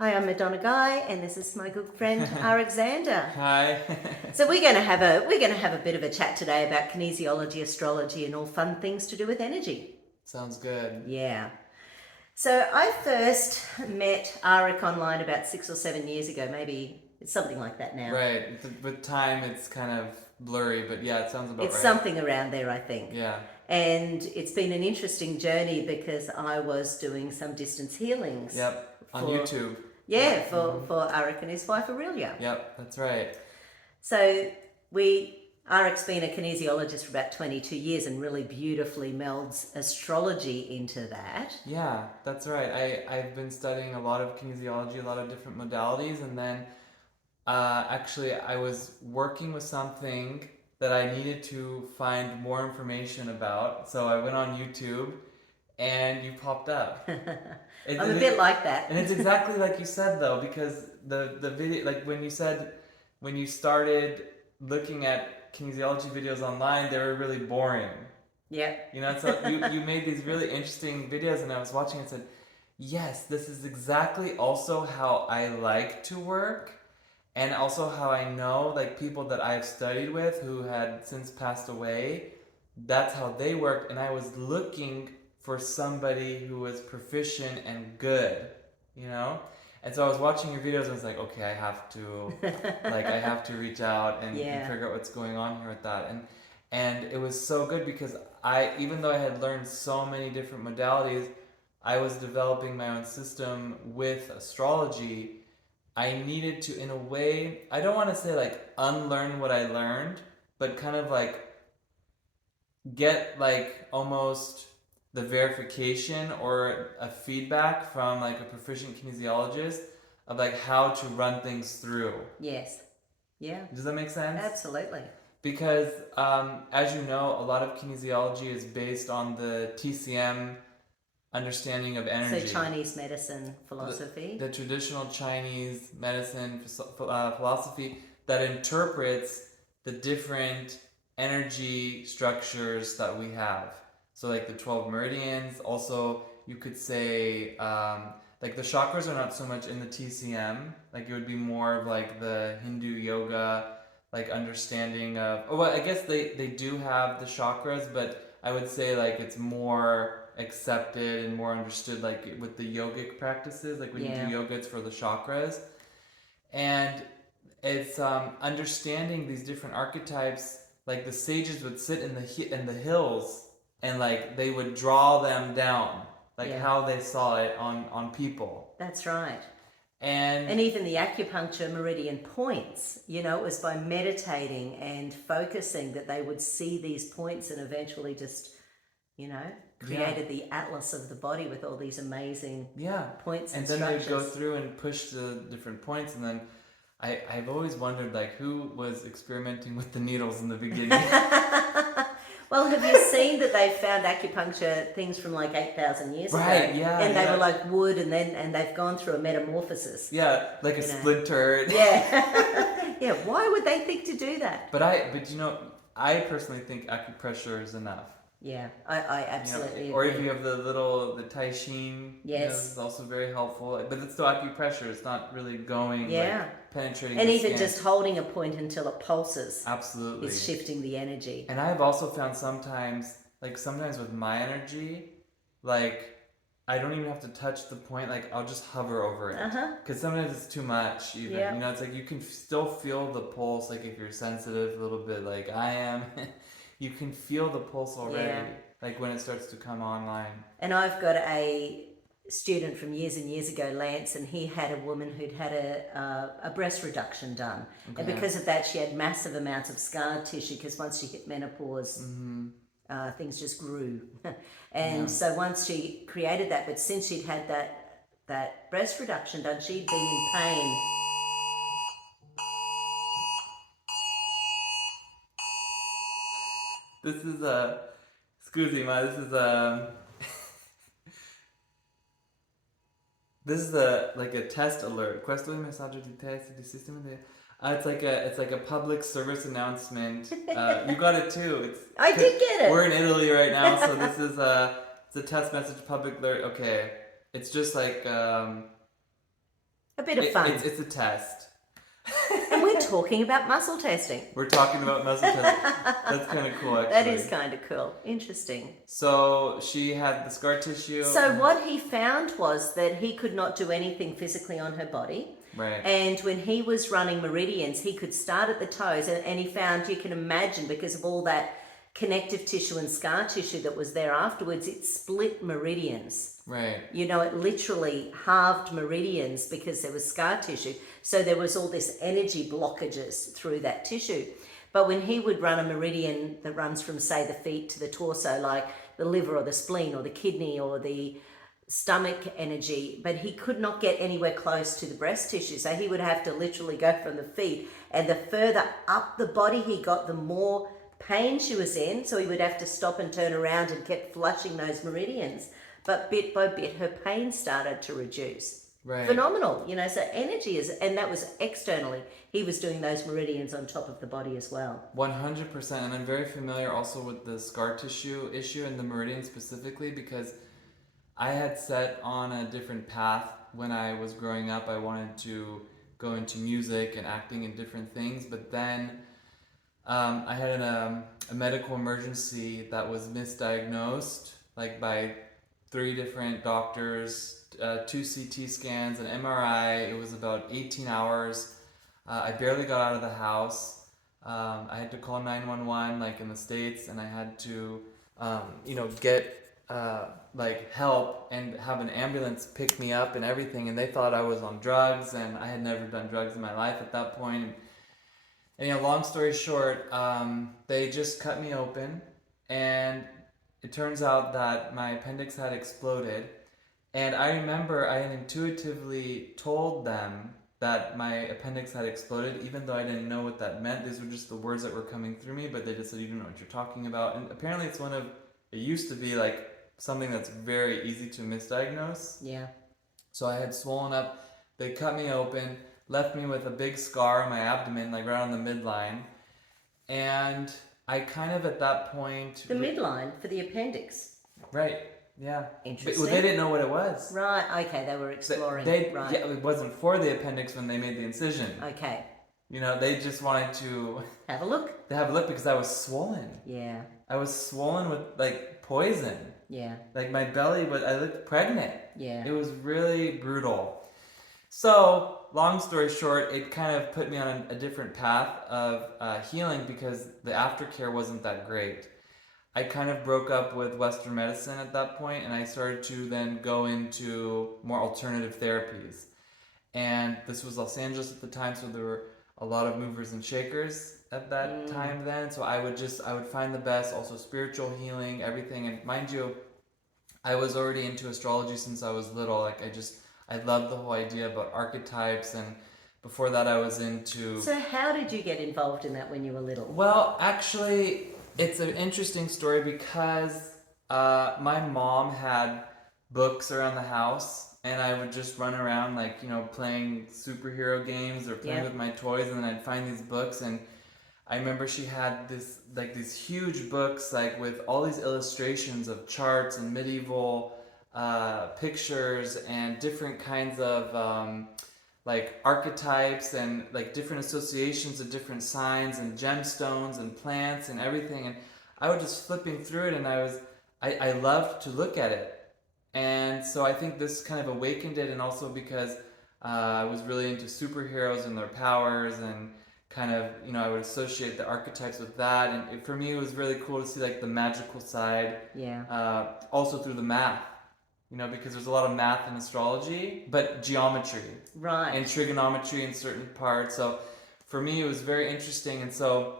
Hi, I'm Madonna Guy, and this is my good friend Alexander. Hi. So we're gonna have a bit of a chat today about kinesiology, astrology, and all fun things to do with energy. Sounds good. Yeah. So I first met Arik online about 6 or 7 years ago. Maybe it's something like that now. Right. With time, it's kind of blurry, but yeah, it sounds about It's right. something around there, I think. Yeah. And it's been an interesting journey because I was doing some distance healings. Yep. On For YouTube. yeah, for Arik and his wife Aurelia. Yep. That's right. So Arik's been a kinesiologist for about 22 years and really beautifully melds astrology into that. Yeah, that's right. I've been studying a lot of kinesiology, a lot of different modalities, and then actually I was working with something that I needed to find more information about. So I went on YouTube, and you popped up. I'm a bit like that. And it's exactly like you said though, because the video, like when you said when you started looking at kinesiology videos online, they were really boring. Yeah. So you made these really interesting videos, and I was watching and said, yes, this is exactly also how I like to work, and also how I know like people that I've studied with who had since passed away. That's how they worked, and I was looking for somebody who was proficient and good, you know? And so I was watching your videos and I was like, okay, I have to reach out and Yeah. figure out what's going on here with that. And it was so good because even though I had learned so many different modalities, I was developing my own system with astrology. I needed to, in a way, I don't want to say like unlearn what I learned, but kind of like get like almost the verification or a feedback from like a proficient kinesiologist of like how to run things through. Yes. Yeah. Does that make sense? Absolutely. Because as you know, a lot of kinesiology is based on the TCM understanding of energy. So Chinese medicine philosophy. The traditional Chinese medicine philosophy that interprets the different energy structures that we have. So, like the 12 meridians, also, you could say, like the chakras are not so much in the TCM, like it would be more of like the Hindu yoga, like understanding of, oh, well, I guess they do have the chakras, but I would say like it's more accepted and more understood like with the yogic practices, like when you do yoga, it's for the chakras. And it's understanding these different archetypes. Like the sages would sit in the hills, and like they would draw them down, like how they saw it on people. That's right. And even the acupuncture meridian points, it was by meditating and focusing that they would see these points and eventually just, created the atlas of the body with all these amazing points and then structures. They'd go through and push the different points, and then I've always wondered like who was experimenting with the needles in the beginning. Well, have you seen that they found acupuncture things from like 8,000 years ago? Right, yeah. And they were like wood, and they've gone through a metamorphosis. Yeah, like a splinter. Yeah. Yeah, why would they think to do that? But I personally think acupressure is enough. Yeah, I absolutely or agree. if you have the Tai Chi, it's also very helpful. But it's still acupressure. It's not really going, like, penetrating and the even skin. just holding a point until it pulses. Absolutely. Is shifting the energy. And I've also found sometimes with my energy, like, I don't even have to touch the point. Like, I'll just hover over it. Because sometimes it's too much, even. Yeah. It's like you can still feel the pulse, like if you're sensitive a little bit, like I am. You can feel the pulse already, like when it starts to come online. And I've got a student from years and years ago, Lance, and he had a woman who'd had a breast reduction done. Okay. And because of that, she had massive amounts of scar tissue because once she hit menopause, things just grew. And so once she created that, but since she'd had that breast reduction done, she'd been in pain. This is scusi, ma, this is like a test alert. Questo è il messaggio di test di sistema di... it's like a public service announcement. You got it too. I did get it. We're in Italy right now, so this is it's a test message, public alert. Okay, it's just like bit of fun. It's a test. And we're talking about muscle testing. We're talking about muscle testing. That's kind of cool, actually. That is kind of cool. Interesting. So she had the scar tissue. So what he found was that he could not do anything physically on her body. Right. And when he was running meridians, he could start at the toes, and he found, you can imagine, because of all that connective tissue and scar tissue that was there afterwards, it split meridians. Right. You know, it literally halved meridians because there was scar tissue. So there was all this energy blockages through that tissue. But when he would run a meridian that runs from, say, the feet to the torso, like the liver or the spleen or the kidney or the stomach energy, but he could not get anywhere close to the breast tissue. So he would have to literally go from the feet, and the further up the body he got, the more pain she was in. So he would have to stop and turn around and kept flushing those meridians. But bit by bit, her pain started to reduce. Right. Phenomenal, you know, so energy is, and that was externally. He was doing those meridians on top of the body as well. 100%. And I'm very familiar also with the scar tissue issue and the meridian specifically, because I had set on a different path when I was growing up. I wanted to go into music and acting in different things, but then I had a medical emergency that was misdiagnosed, like by 3 different doctors, 2 CT scans, an MRI. It was about 18 hours. I barely got out of the house. I had to call 911 like in the States, and I had to, get like help and have an ambulance pick me up and everything. And they thought I was on drugs, and I had never done drugs in my life at that point. And long story short, they just cut me open, and it turns out that my appendix had exploded. And I remember I had intuitively told them that my appendix had exploded, even though I didn't know what that meant. These were just the words that were coming through me, but they just said, "You don't know what you're talking about." And apparently it used to be like something that's very easy to misdiagnose. Yeah. So I had swollen up. They cut me open, left me with a big scar on my abdomen, like right on the midline. And I kind of at that point... The midline for the appendix. Right, yeah. Interesting. But they didn't know what it was. Right, okay, they were exploring. Right. Yeah, it wasn't for the appendix when they made the incision. Okay. You know, they just wanted to... Have a look. To have a look because I was swollen. Yeah. I was swollen with, like, poison. Yeah. Like, my belly, but I looked pregnant. Yeah. It was really brutal. So, long story short, it kind of put me on a different path of healing because the aftercare wasn't that great. I kind of broke up with Western medicine at that point, and I started to then go into more alternative therapies. And this was Los Angeles at the time, so there were a lot of movers and shakers at that time then. So I would find the best, also spiritual healing, everything. And mind you, I was already into astrology since I was little. Like I loved the whole idea about archetypes, and before that I was into... So how did you get involved in that when you were little? Well, actually, it's an interesting story because my mom had books around the house, and I would just run around like, playing superhero games or playing with my toys, and then I'd find these books. And I remember she had these huge books like with all these illustrations of charts and medieval pictures and different kinds of like archetypes and like different associations of different signs and gemstones and plants and everything. And I was just flipping through it, and I loved to look at it. And so I think this kind of awakened it, and also because I was really into superheroes and their powers, and kind of, I would associate the archetypes with that. And for me, it was really cool to see like the magical side. Yeah. Also through the math. Because there's a lot of math in astrology, but geometry. Right. And trigonometry in certain parts. So for me, it was very interesting. And so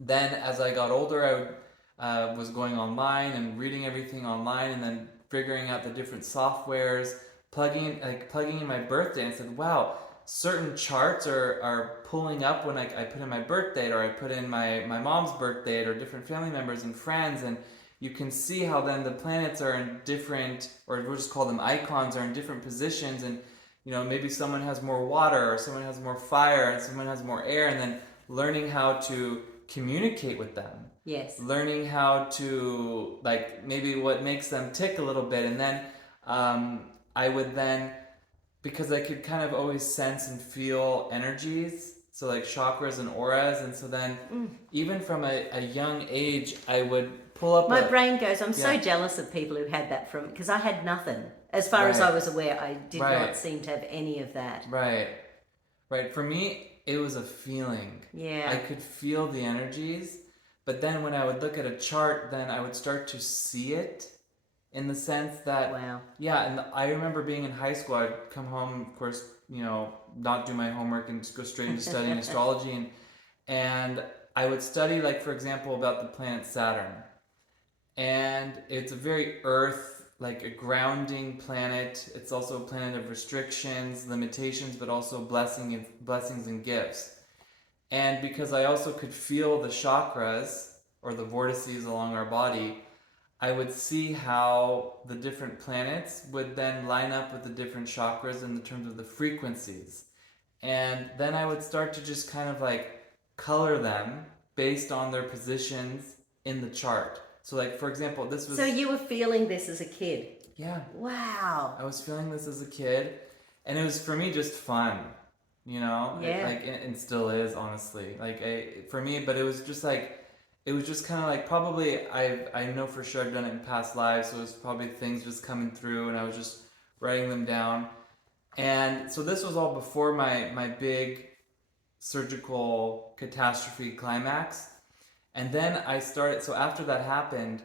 then as I got older, I was going online and reading everything online, and then figuring out the different softwares, plugging in my birthday, and said, wow, certain charts are pulling up when I put in my birth date, or I put in my mom's birth date, or different family members and friends, and you can see how then the planets are in different, or we'll just call them icons, are in different positions, and maybe someone has more water, or someone has more fire, and someone has more air, and then learning how to communicate with them. Yes. Learning how to, like, maybe what makes them tick a little bit, and then I would then because I could kind of always sense and feel energies, so like chakras and auras, and so then even from a young age, I would pull up My brain goes, I'm so Yeah. jealous of people who had that from, because I had nothing. As far as I Right. was aware, I did Right. not seem to have any of that. Right, right. For me, it was a feeling. Yeah. I could feel the energies, but then when I would look at a chart, then I would start to see it in the sense that, Wow. yeah, and I remember being in high school, I'd come home, of course, not do my homework and just go straight into studying astrology, and I would study, like, for example, about the planet Saturn. And it's a very earth, like a grounding planet. It's also a planet of restrictions, limitations, but also blessings and gifts. And because I also could feel the chakras or the vortices along our body, I would see how the different planets would then line up with the different chakras in the terms of the frequencies. And then I would start to just kind of like color them based on their positions in the chart. So like, for example, this was... So you were feeling this as a kid? Yeah. Wow. I was feeling this as a kid, and it was for me just fun, Yeah. and still is, honestly. For me, but it was just like, it was just kind of like, probably I know for sure I've done it in past lives, so it was probably things just coming through, and I was just writing them down. And so this was all before my big surgical catastrophe climax. And then so after that happened,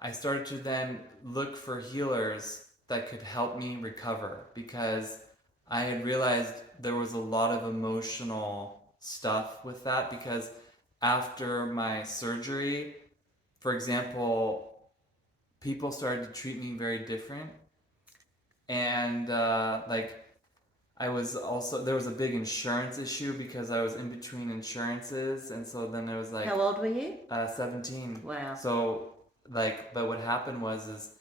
I started to then look for healers that could help me recover, because I had realized there was a lot of emotional stuff with that, because after my surgery, for example, people started to treat me very different. And there was a big insurance issue because I was in between insurances, and so then there was like... How old were you? 17. Wow. So but what happened is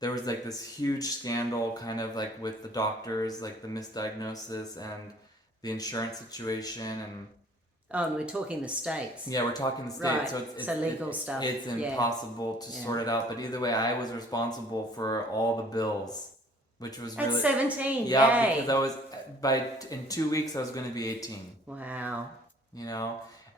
there was like this huge scandal kind of like with the doctors, like the misdiagnosis and the insurance situation, and Oh, and we're talking the States. yeah, we're talking the States, Right. so it's legal stuff. it's Yeah. impossible to Yeah. sort it out. But either way, I was responsible for all the bills, which was At really... 17, Yeah, yay. because I was in 2 weeks I was going to be 18. Wow.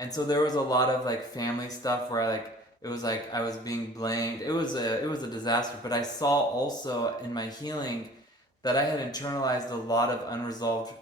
And so there was a lot of like family stuff where it was like I was being blamed. It was a disaster. But I saw also in my healing that I had internalized a lot of unresolved